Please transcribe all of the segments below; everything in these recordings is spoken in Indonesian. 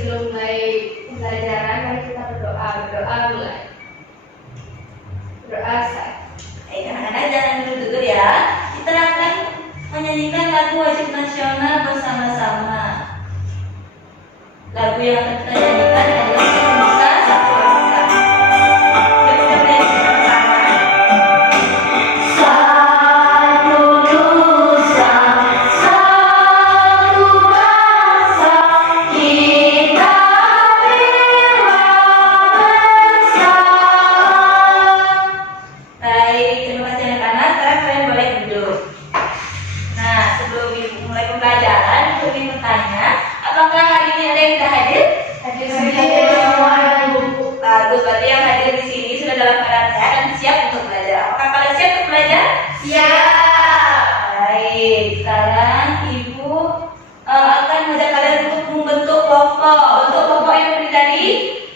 sebelum mulai pembelajaran, mari kita berdoa. Berdoa mulai. Berdoa saya. Baik, anak-anak jangan dulu ya. Kita akan menyanyikan lagu wajib nasional bersama-sama. Lagu yang akan kita nyanyikan adalah Satu Nusa Satu Bangsa. Yuk kita bernyanyi bersama. Satu Nusa Satu Bangsa, kita bela bersama. Baik, terima kasih anak-anak. Sekarang kalian boleh duduk. Nah, sebelum mulai pembelajaran, Ibu ingin bertanya, apakah hari ini ada yang sudah hadir? Hadir semua Ibu. Bagus, berarti yang hadir di sini sudah dalam keadaan sehat dan siap untuk belajar. Apakah kalian siap untuk belajar? Siap. Baik, sekarang Ibu akan mengajak kalian untuk membentuk kelompok. Untuk kelompok yang terdiri dari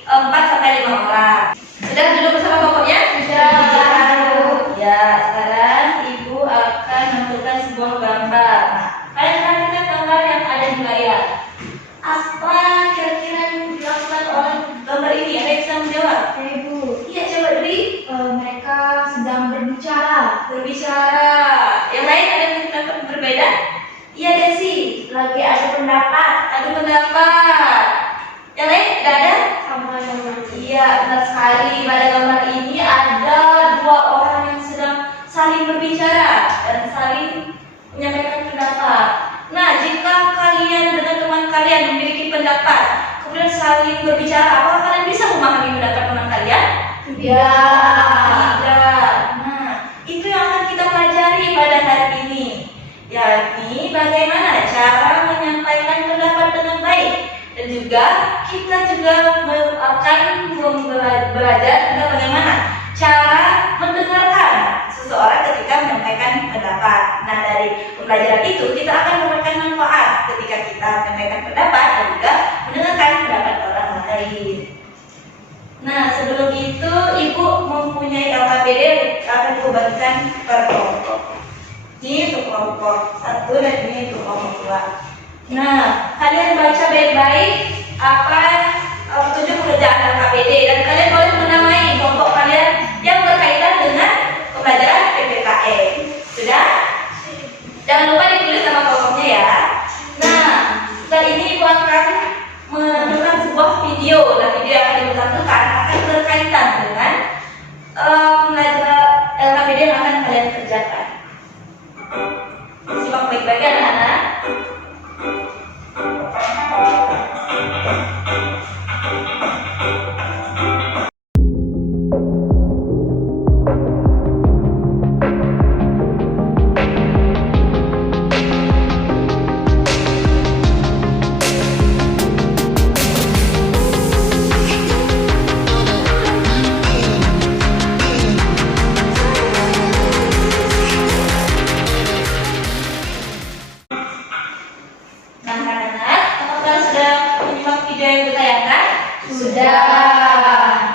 4 sampai 5 orang. Sudah duduk bersama kelompoknya? Sudah. Ya, sekarang Ibu akan menentukan sebuah gambar. Nah, kalian perhatikan gambar yang ada di layar. Apa kira-kira yang dilakukan oleh gambar ini? Ada yang bisa menjawab? Ibu, Iya, coba Dwi. mereka sedang berbicara. Berbicara. Yang lain ada yang dapat berbeda? Iya, Desi. Lagi ada pendapat. Ada pendapat. Yang lain tidak ada? Sama-sama. Iya, benar sekali. Pada gambar ini ada 2 orang yang sedang saling berbicara dan saling menyampaikan pendapat. Nah, jika kalian dengan teman kalian memiliki pendapat, kemudian saling berbicara, apakah kalian bisa memahami pendapat teman kalian? Tidak. Nah, itu yang akan kita pelajari pada hari ini. Yakni bagaimana cara menyampaikan pendapat dengan baik. Dan juga kita juga akan belajar tentang bagaimana cara mendengarkan seseorang ketika menyampaikan pendapat. Nah, dari pembelajaran itu kita akan memberikan manfaat ketika kita menyampaikan pendapat dan juga mendengarkan pendapat orang lain. Nah, sebelum itu Ibu mempunyai LKPD akan Ibu bagikan per kelompok. Ini untuk kelompok 1 dan ini untuk kelompok 2. Nah, kalian baca baik-baik apa petunjuk pekerjaan LKPD dan kalian boleh menamai kelompok kalian yang berkaitan dengan pembelajaran PPKN. Sudah? Jangan lupa ditulis nama kelompoknya ya. Nah, setelah ini Ibu akan menunjukkan sebuah video. Dan video yang akan Ibu tampilkan akan berkaitan dengan pembelajaran LKPD yang akan kalian kerjakan. Simak baik-baik ya anak-anak. Nah, anak-anak, apakah sudah menyimak video yang ditayangkan? Sudah.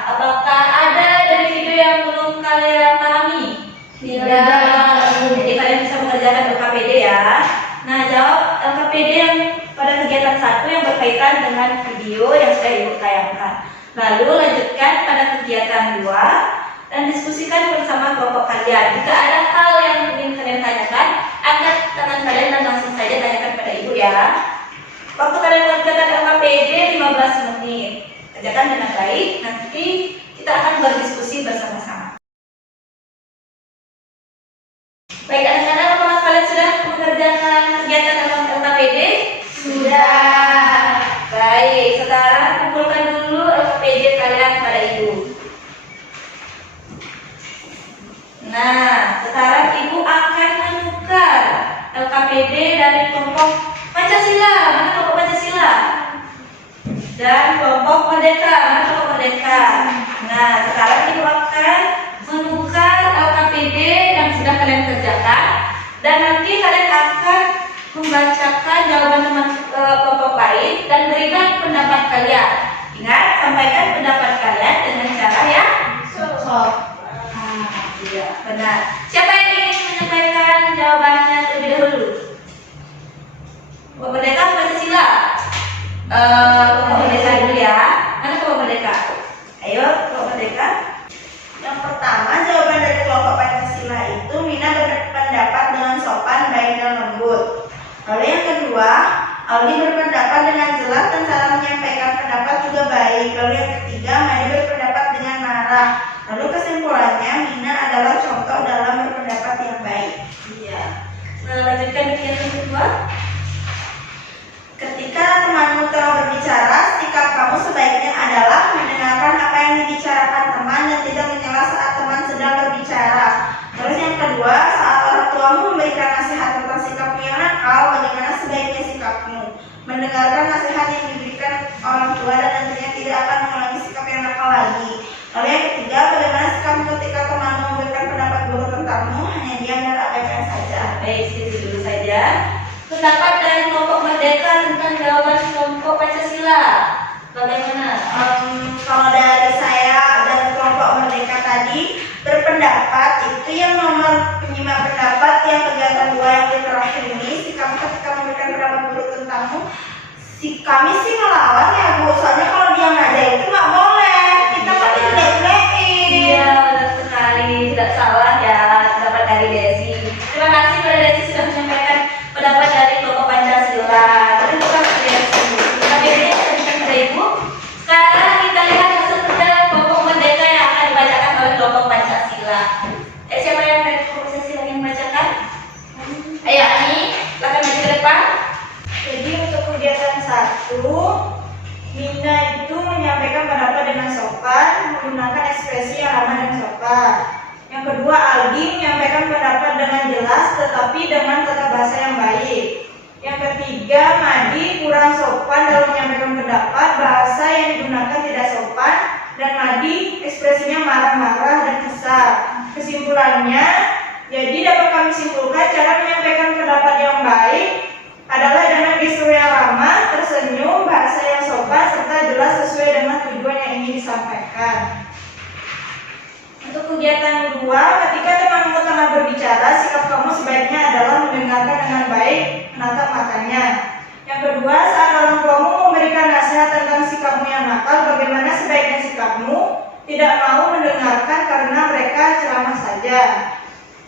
Apakah ada dari video yang belum kalian pahami? Tidak. Jadi kalian bisa mengerjakan LKPD ya. Nah, jawab LKPD yang pada kegiatan 1 yang berkaitan dengan video yang sudah Ibu tayangkan. Lalu lanjutkan pada kegiatan 2 dan diskusikan bersama kelompok kalian. Jika ada hal yang ingin kalian tanyakan, angkat tangan kalian dan langsung saja tanyakan pada Ibu ya. Waktu kalian mengerjakan LKPD 15 menit. Kerjakan dengan baik, nanti kita akan berdiskusi bersama-sama. Baik anak-anak, apakah kalian sudah mengerjakan kegiatan LKPD? Sudah. Baik, sekarang kumpulkan dulu LKPD kalian pada Ibu. Nah, sekarang Ibu akan menukar LKPD dari kelompok Pancasila. Mana kelompok Pancasila? Dan kelompok Merdeka. Mana kelompok Merdeka? Nah, sekarang Ibu akan menukar LKPD yang sudah kalian kerjakan. Dan nanti kalian akan membacakan jawaban teman kelompok lain dan berikan pendapat kalian. Ingat, sampaikan pendapat kalian dengan cara yang Sok. iya, benar. Siapa yang ingin menyampaikan jawabannya terlebih dahulu? Merdeka Pancasila. kelompok merdeka dulu ya. Mana kelompok merdeka? Ayo, kelompok merdeka. Yang pertama, jawaban dari kelompok Pancasila itu Mina berpendapat dengan sopan, baik dan lembut. Lalu yang kedua, Aldi berpendapat dengan jelas dan cara menyampaikan pendapat juga baik. Lalu yang ketiga, Madi berpendapat dengan marah. Lalu kesimpulannya, Mina adalah contoh dalam berpendapat yang baik. Iya. Nah, lanjutkan kegiatan kedua. Ketika temanmu telah berbicara, sikap kamu sebaiknya adalah mendengarkan apa yang dibicarakan teman dan tidak menyela saat teman sedang berbicara. Terus yang kedua, saat orang tuamu memberikan nasihat tentang sikapmu yang nakal, bagaimana sebaiknya sikapmu? Mendengarkan nasihat yang diberikan orang tua dan nantinya tidak akan mengulangi sikap yang nakal lagi. Lalu yang ketiga, bagaimana sikapmu ketika temanmu memberikan pendapat buruk tentangmu, hanya diam dan abaikan saja. Baik, situ dulu saja. Pendapat dari kelompok merdeka tentang jawaban kelompok Pancasila. Bagaimana? Kalau dari saya dan kelompok merdeka tadi berpendapat itu yang nomor penyimak pendapat yang kegiatan dua yang terakhir ini, sikap ketika memberikan pendapat buruk tentangmu, kami sih melawan ya Bu, soalnya kalau diam aja itu nggak boleh, kita kan jelek-jelekin. Iya, benar sekali. Tidak salah ya pendapat dari Desi. Terima kasih kepada Desi sudah menyampaikan pendapat dari kelompok Pancasila. Tapi bukan Desi. Tapi ini kepada Ibu. Sekarang kita lihat hasil kerja kelompok merdeka yang akan dibacakan oleh kelompok Pancasila. Siapa yang dari kelompok Pancasila yang membacakan? Ayo Ani, silakan maju ke depan. Jadi untuk kegiatan 1, Mina itu menyampaikan pendapat dengan sopan, menggunakan ekspresi yang ramah dan sopan. Yang kedua, Aldi menyampaikan pendapat dengan jelas tetapi dengan tata bahasa yang baik. Yang ketiga, Madi kurang sopan dalam menyampaikan pendapat, bahasa yang digunakan tidak sopan, dan Madi ekspresinya marah-marah dan kesal. Kesimpulannya, jadi dapat kami simpulkan cara menyampaikan pendapat yang baik adalah dengan gestur yang ramah, tersenyum, bahasa yang sopan, serta jelas sesuai dengan tujuan yang ingin disampaikan. Untuk kegiatan 2, ketika temanmu tengah berbicara, sikap kamu sebaiknya adalah mendengarkan dengan baik, menatap matanya. Yang kedua, saat orang tuamu memberikan nasihat tentang sikapmu yang nakal, bagaimana sebaiknya sikapmu? Tidak mau mendengarkan karena mereka ceramah saja.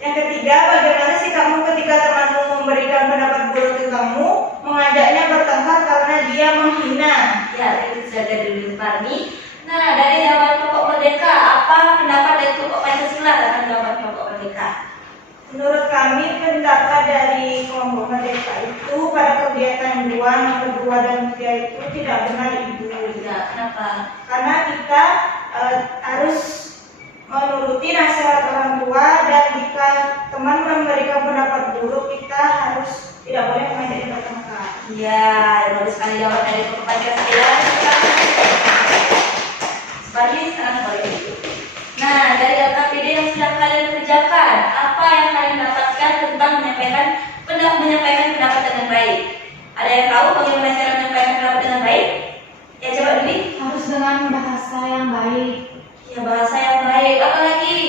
Yang ketiga, bagaimana sikapmu ketika temanmu memberikan pendapat buruk tentangmu, mengajaknya bertengkar karena dia menghina. Ya, itu saja dulu Parmi. Nah, dari jawaban kelompok merdeka, apa pendapat dari kelompok Pancasila tentang jawaban kelompok merdeka? Menurut kami, pendapat dari kelompok merdeka itu pada kegiatan 2, nomor 2 dan 3 itu tidak benar Ibu. Ya, kenapa? Karena kita harus menuruti nasihat orang tua, dan jika teman memberikan pendapat buruk, kita harus tidak boleh mengajaknya bertengkar. Iya, bagus sekali jawaban dari kelompok Pancasila. Sebagai sekarang boleh itu. Nah, dari LKPD yang sudah kalian kerjakan, apa yang kalian dapatkan tentang menyampaikan pendapat dengan baik? Ada yang tahu bagaimana cara menyampaikan pendapat dengan baik? Ya, coba dulu. Harus dengan bahasa yang baik. Ya, bahasa yang baik. Apa lagi?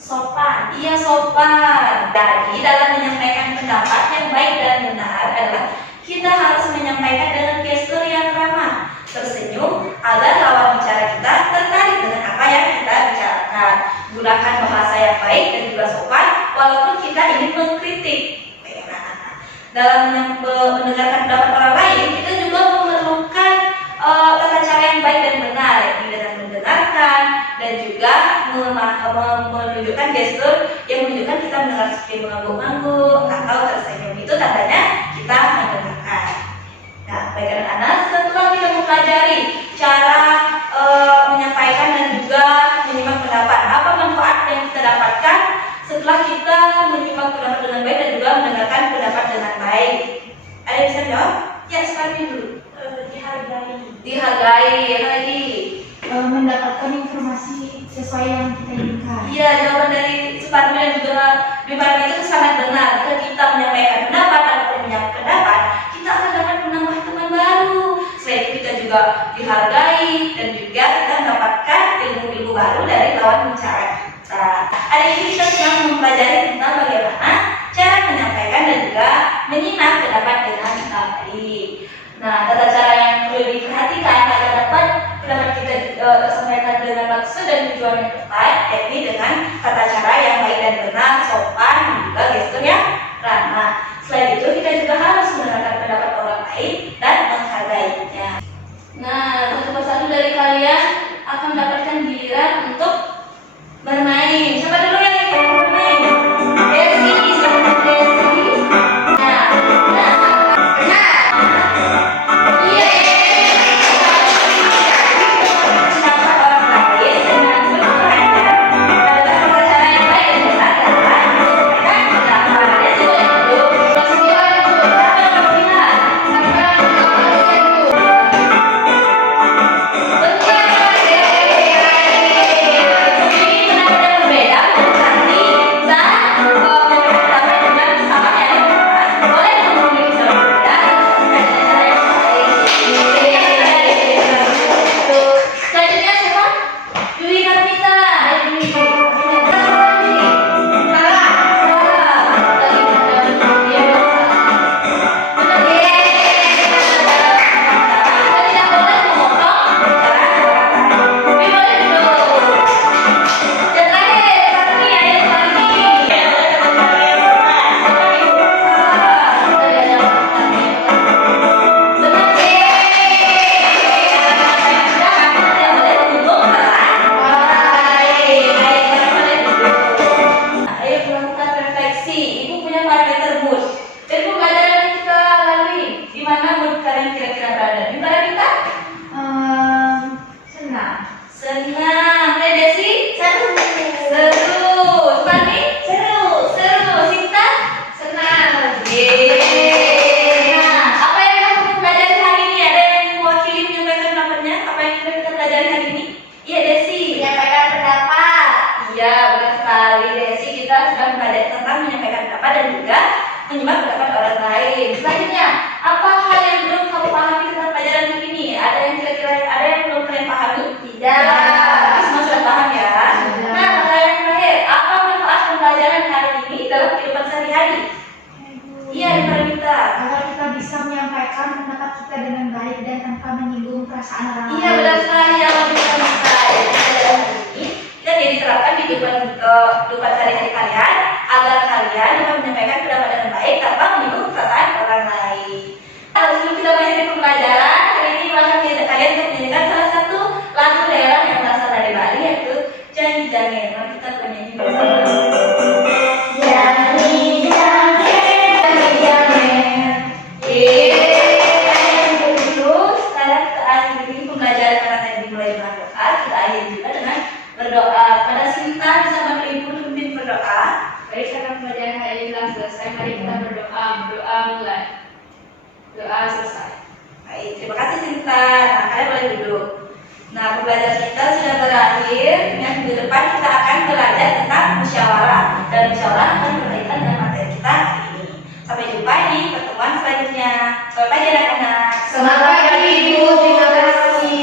Sopan. Iya, sopan. Jadi dalam menyampaikan pendapat yang baik dan benar adalah kita harus menyampaikan dengan gestur yang ramah, tersenyum agar lawan bicara kita tertarik dengan apa yang kita bicarakan. Gunakan bahasa yang baik dan juga sopan walaupun kita ingin mengkritik. Dalam mendengarkan pendapat orang lain, kita juga memerlukan tata cara yang baik dan benar, yaitu dengan mendengarkan dan juga menunjukkan gestur yang menunjukkan kita mendengar seperti mengangguk-angguk atau tersenyum. Itu tandanya kita mendengarkan. Nah, baik anak-anak, setelah kita mempelajari cara menyampaikan dan juga menyimak pendapat, apa manfaat yang kita dapatkan setelah kita menyimak pendapat dengan baik dan juga mendengarkan pendapat dengan baik? Ada yang bisa jawab? Ya, sekarang dulu. Dihargai, apa lagi? Mendapatkan informasi sesuai yang kita inginkan. Iya, jawaban dari Suparmi dan juga Biparmi itu sangat benar. Ketika kita menyampaikan pendapat ataupun menyampaikan pendapat, kita akan dapat menambah teman baru. Selain itu kita juga dihargai dan juga kita mendapatkan ilmu-ilmu baru dari lawan bicara kita. Hari ini kita sedang mempelajari tentang bagaimana cara menyampaikan dan juga menyimak pendapat dengan baik. Nah, tata cara yang perlu diperhatikan agar dapat pendapat kita tersampaikan dengan maksud dan tujuan yang tepat, yakni dengan tata cara yang baik dan benar, sopan, dan juga gestur yang ramah. Selain itu, kita juga harus mendengarkan pendapat orang lain dan menghargainya. Nah, satu persatu dari kalian akan mendapatkan giliran untuk bermain. Siapa dulu yang ingin bermain? Desi, siapa Desi? Nah, benar. Iya. Pendapat orang lain dengan bertanya adalah cara yang baik dan benar adalah menyampaikan pendapat. Desi boleh dulu. Selanjutnya siapa? Dwi Karmita. Ayo melakukan refleksi. Ibu punya parameter mood. Dari pembelajaran yang kita lalui, di mana mood kalian kira-kira berada? Di mana kita? Senang. Senang. Desi? Seru. Seru. Fani? Seru. Seru. Sinta? Senang. Yeay. Nah, apa yang kita pelajari hari ini? Ada yang mewakili menyampaikan pendapatnya? Apa yang sudah kita pelajari hari ini? Iya, Desi. Menyampaikan pendapat. Iya, benar sekali Desi. Kita sudah belajar tentang menyampaikan pendapat dan juga menyimak pendapat orang lain. Selanjutnya, apa hal yang belum kamu pahami tentang pelajaran hari ini? Ada yang kira-kira ada yang belum kalian pahami? Tidak. Tapi semua sudah paham ya. Sudah. Nah, pertanyaan terakhir, apa manfaat pembelajaran hari ini dalam kehidupan sehari-hari? Iya, daripada kita. Agar kita bisa menyampaikan pendapat kita dengan baik dan tanpa menyinggung perasaan orang lain. Iya, benar sekali yang bisa kita. Pelajaran hari ini dan yang diterapkan di kehidupan sehari-hari kalian agar kalian dapat menyampaikan pendapat dengan baik tanpa menyinggung perasaan orang lain. Nah, sebelum kita mengakhiri pembelajaran hari ini, maka kalian untuk menyanyikan salah satu lagu daerah yang berasal dari Bali, yaitu Janji Jangen. Mari kita bernyanyi bersama. Janji Jangen, Janji Jangen. Terus sekarang kita akhiri pembelajaran karena tadi dimulai dengan doa. Kita akhiri juga dengan berdoa. Pada Sinta bisa bantu ibu pimpin berdoa. Baik, karena pembelajaran hari ini telah selesai. Mari kita berdoa. Berdoa mulai. Doa selesai. Baik, terima kasih Sinta. Nah, kalian boleh duduk. Nah, pembelajaran kita sudah berakhir. Yang minggu depan kita akan belajar tentang musyawarah dan musyawarah akan berkaitan dengan materi kita hari ini. Sampai jumpa di pertemuan selanjutnya. Selamat pagi anak-anak. Selamat pagi, Ibu. Terima kasih.